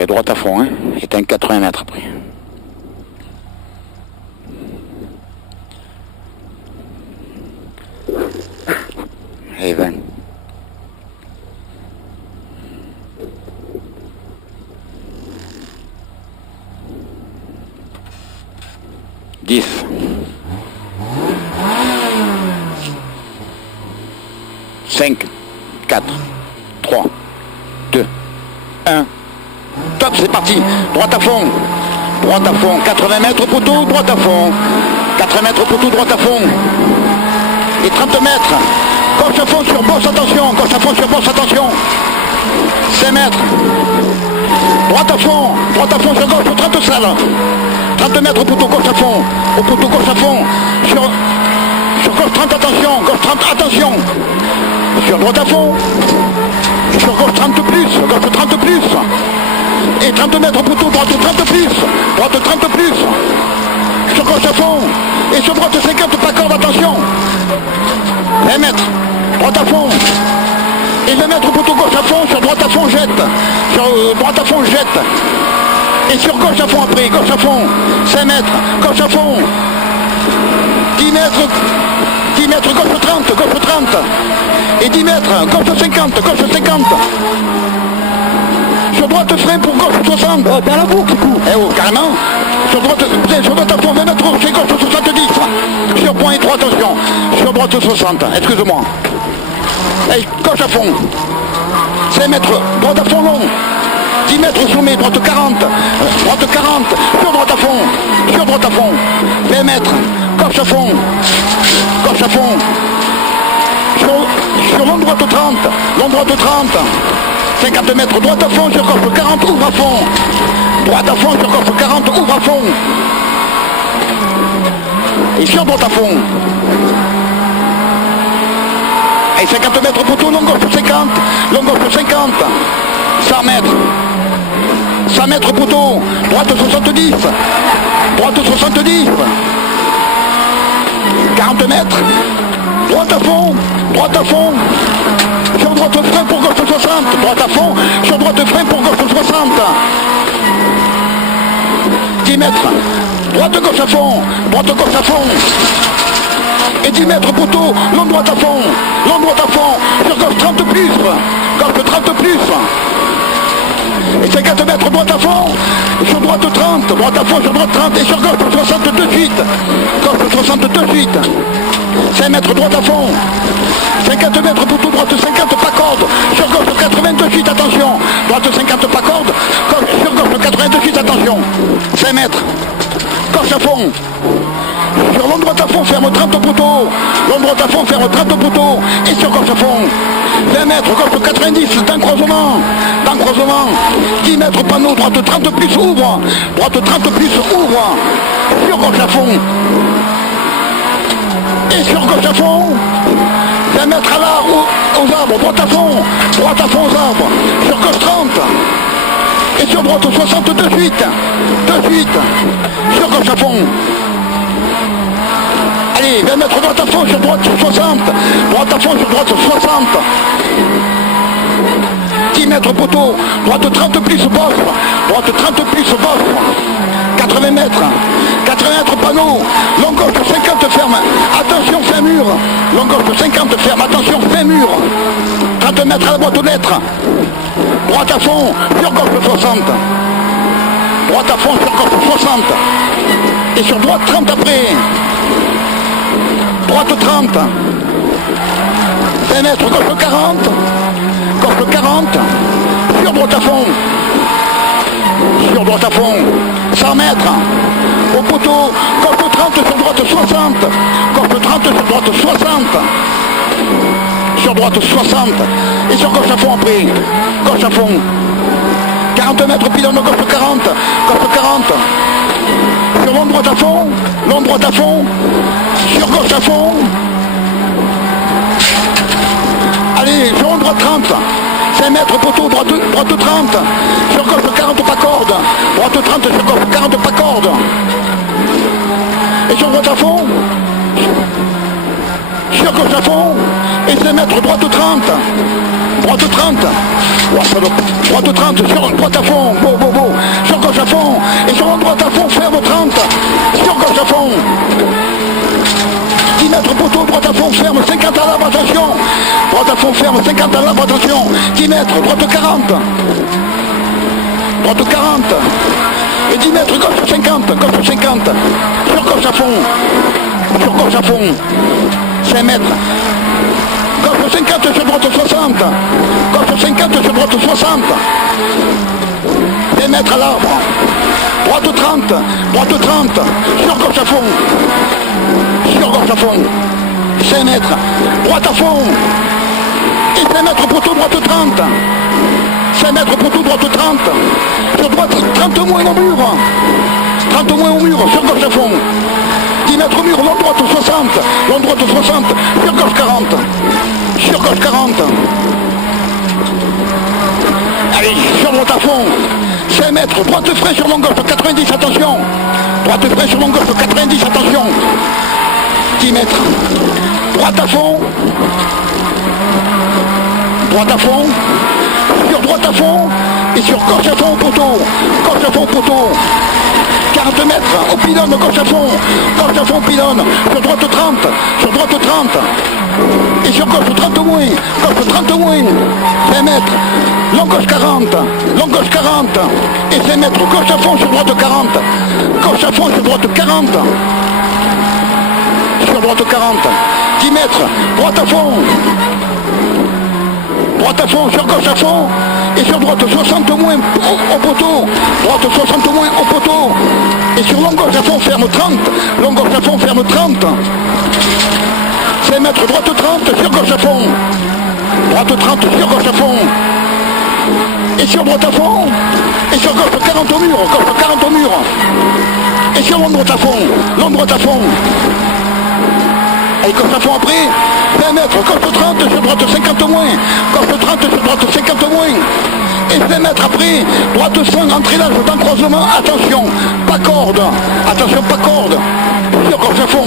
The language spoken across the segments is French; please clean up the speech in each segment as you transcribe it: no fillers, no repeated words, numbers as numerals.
Et droite à fond, hein. C'est un 80 mètres après. Et 20. Dix. 5, 4, 3, 2, 1. Top, c'est parti. Droite à fond. Droite à fond. 80 mètres poteau, droite à fond. 80 mètres poteau, droite à fond. Et 30 mètres. Gauche à fond sur bosse, attention. Gauche à fond sur bosse, attention. 5 mètres. Droite à fond sur gauche, 30 salles. 30 mètres au poteau, gauche à fond. Au poteau, gauche à fond. Sur gauche 30, attention. Gauche 30, attention. Sur droite à fond. Sur gauche 30 plus. Gauche 30 plus. Et 30 mètres au poteau, droite 30 plus. Droite 30 plus. Sur gauche à fond. Et sur droite 50, pas corde, attention. 20 mètres. Droite à fond. Et 20 mètres au poteau, gauche à fond. Sur droite à fond, jette. Sur droite à fond, jette. Et sur gauche à fond après. Gauche à fond. 5 mètres. Gauche à fond. 10 mètres. 10 mètres, gauche 30. Gauche 30. Et 10 mètres. Gauche 50. Gauche 50. Sur droite frein pour gauche 60. Oh, dans la boucle, du coup. Eh oh, carrément. Sur droite à fond, 20 mètres, c'est gauche 70. Sur point étroit, attention. Sur droite 60, excuse-moi. Et gauche à fond. 5 mètres, droite à fond long. 10 mètres sommet, droite 40. Droite 40. Sur droite à fond. Sur droite à fond. 20 mètres. Gauche à fond. Gauche à fond. Sur long droite 30. Long droite 30. 50 mètres, droite à fond, sur gauche 40, ouvre à fond. Droite à fond, sur gauche 40, ouvre à fond. Et sur droite à fond. Et 50 mètres poteau, long gauche 50. Long gauche 50. 100 mètres. 100 mètres poteau. Droite 70. Droite 70. 40 mètres. Droite à fond. Droite à fond. Sur droite frein pour gauche 60. Droite à fond. Sur droite frein pour gauche 60. 10 mètres. Droite gauche à fond. Droite gauche à fond. Et 10 mètres poteau. Long droite à fond. Long droite à fond. Sur gauche 30 plus. Gauche 30 plus. Et 50 mètres droite à fond. Sur droite 30. Droite à fond sur droite 30. Et sur gauche 60 de suite. Gauche 60 de suite. 5 mètres droite à fond. 50 mètres poteau, droite 50 pas corde. Sur gauche 80 de suite, attention. Droite 50 pas corde. Sur gauche 80 de suite, attention. 5 mètres. Gauche à fond. Sur long droite à fond, ferme 30 poteaux. Long droite à fond, ferme 30 poteaux. Et sur gauche à fond. 20 mètres, gauche 90, d'encroisement. D'encroisement. 10 mètres panneau, droite 30 plus, ouvre. Droite 30 plus, ouvre. Sur gauche à fond. Et sur gauche à fond. 20 mètres à l'arbre, aux arbres, droite à fond aux arbres, sur gauche 30, et sur droite 60 de suite, sur gauche à fond. Allez, 20 mètres droite à fond, sur droite 60, droite à fond, sur droite 60. 10 mètres poteau, droite 30 plus bosse, droite 30 plus bosse. 80 mètres, 80 mètres panneau, long gauche 50 ferme, attention fin mur, long gauche 50 ferme, attention fin mur, 30 mètres à la boîte aux lettres, droite à fond, sur gauche 60, droite à fond, sur gauche 60, et sur droite 30 après, droite 30, 20 mètres, gauche 40, gauche 40, sur droite à fond, sur droite à fond, 100 mètres, au poteau, gauche 30 sur droite 60, gauche 30 sur droite 60, sur droite 60, et sur gauche à fond après, gauche à fond, 40 mètres pilon de gauche 40, gauche 40, sur long droite à fond, sur gauche à fond, allez, sur long droite 30, 5 mètres poteau, droite 30, sur gauche 40 pas corde, droite 30 sur gauche 40 pas corde, et sur droite à fond, sur gauche à fond, Et 5 mètres, droite 30. Droite 30. Oh, salope. Droite 30, sur droite à fond. Beau, beau, beau. Sur gauche à fond. Et sur droite à fond, ferme 30. Sur gauche à fond. 10 mètres poteau, droite à fond, ferme, 50 à l'arbre, attention. Droite à fond, ferme, 50 à l'arbre, attention. 10 mètres, droite 40. Droite 40. Et 10 mètres, gauche 50, gauche 50. Sur gauche à fond. Sur gauche à fond. 5 mètres. Gauche 50 sur droite 60. Gauche 50 sur droite 60. 20 mètres à l'arbre. Droite 30. Droite 30. Sur gauche à fond. Sur gauche à fond. 5 mètres. Droite à fond. Et 5 mètres poteau, droite 30. 5 mètres poteau, droite 30. Sur droite 30 moins au mur. 30 moins au mur. Sur gauche à fond. 10 mètres au mur, long droite 60, long droite 60, sur gauche 40, sur gauche 40. Allez, sur droite à fond, 5 mètres, droite frein sur long gauche 90, attention. Droite frein sur long gauche 90, attention. 10 mètres, droite à fond, droite à fond, sur droite à fond, et sur gauche à fond au poteau, gauche à fond au poteau. 40 mètres, au pylône, gauche à fond, pylône, sur droite 30, sur droite 30, et sur gauche 30 moins, gauche 30 moins, 20 mètres, long gauche 40, et 5 mètres, gauche à fond, sur droite 40, gauche à fond, sur droite 40, sur droite 40, 10 mètres, droite à fond, sur gauche à fond, et sur droite 60 moins au poteau, droite 60 moins au poteau, et sur long gauche à fond ferme 30, long gauche à fond ferme 30, 5 mètres, droite 30 sur gauche à fond, droite 30 sur gauche à fond, et sur droite à fond, et sur gauche 40 au mur, gauche 40 au mur, et sur long droite à fond, et gauche à fond après, 20 mètres, gauche 30 sur droite 50 moins, gauche 30 sur droite 50 moins, et 20 mètres après, droite 100, entrée large d'encroisement, attention, pas corde, sur gauche à fond,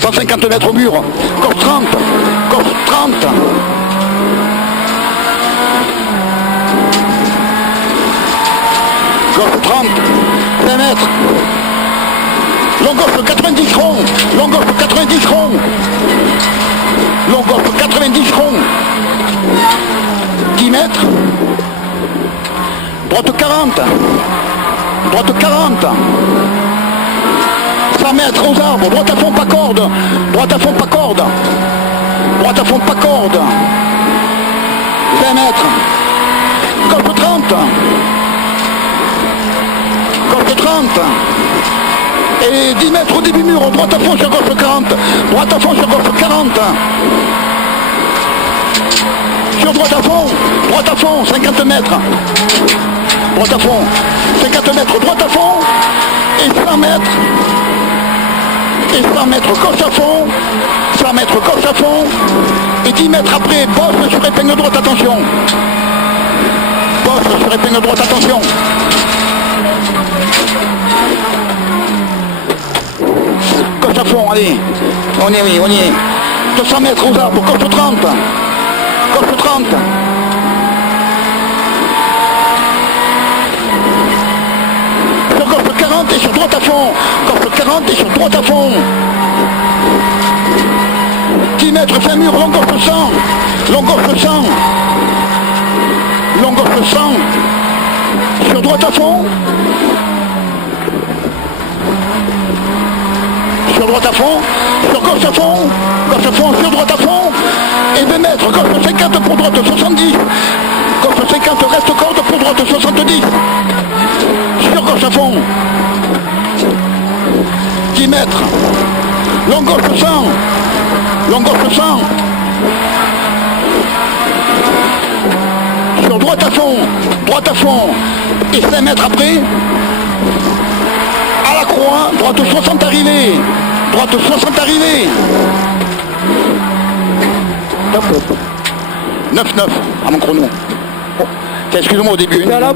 150 mètres au mur, gauche 30, gauche 30, gauche 30, 20 mètres, long gauche 90 ronds, long gauche 90 ronds, long gauche 90 ronds, 10 mètres, droite 40, 100 mètres aux arbres, droite à fond pas corde, droite à fond pas corde, 20 mètres, gauche 30, et 10 mètres au début mur, droite à fond sur gauche 40, droite à fond sur gauche 40, sur droite à fond, 50 mètres, droite à fond, 50 mètres, droite à fond, et 100 mètres, gauche à fond, 100 mètres gauche à fond, et 10 mètres après, bosse sur épingle droite, attention, bosse sur épingle droite, attention. Gauche à fond, allez, on y est, 200 mètres aux arbres, gauche 30, sur gauche 40 et sur droite à fond, gauche 40 et sur droite à fond, 10 mètres, 5 murs, long gauche 100, long gauche 100, sur droite à fond, sur droite à fond, sur gauche à fond, sur droite à fond, et 20 mètres, gauche 50 pour droite 70, gauche 50 reste corde pour droite 70, sur gauche à fond, 10 mètres, long gauche 100, sur droite à fond, et 5 mètres après, à la croix, droite 60 arrivée, 9-9 à mon chrono. Oh, excuse-moi au début. Hein.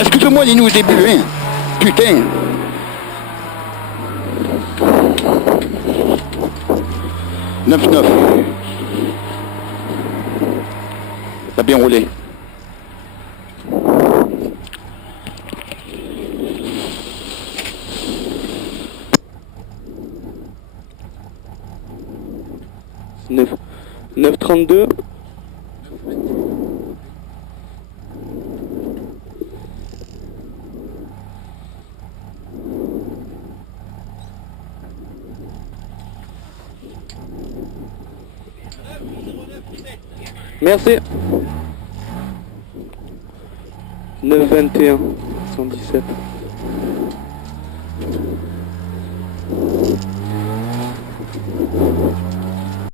Excuse-moi, dis-nous au début. Hein. Putain. 9-9. Ça a bien roulé. Neuf 9,32. Merci. 9,21. 117.